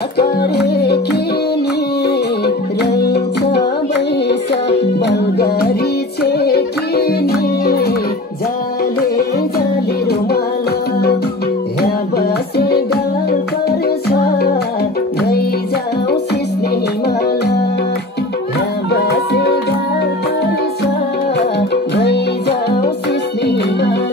Karekini Raincha Baisa Balgari Chekini Jale Jale Rumala Yabase Gal Parsa Gai Jao Sisne Himala Yabase Gal Parsa Gai Jao Sisne Himala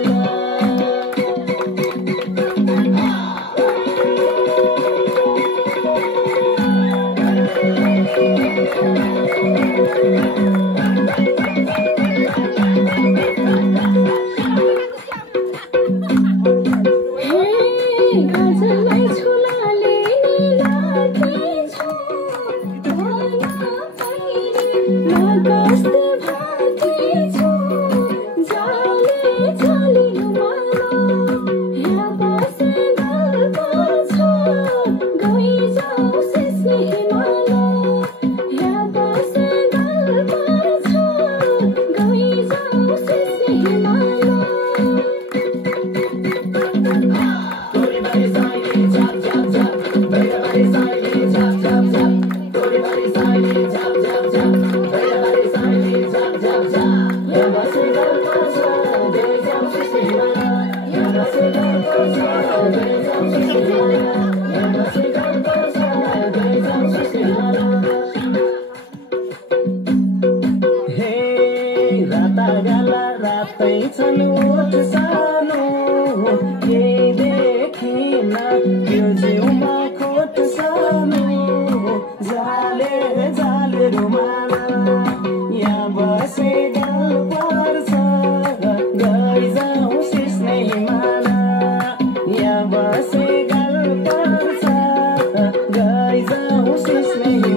छन् ओठ सानो केही देखिन यो जिउमा खोट सानो जाले जाले रुमाला यहाँ बसेगल पर्छ गई जाउँ सिस्ने हिमाला यहाँ बसेगल पर्छ गई जाउँ सिस्ने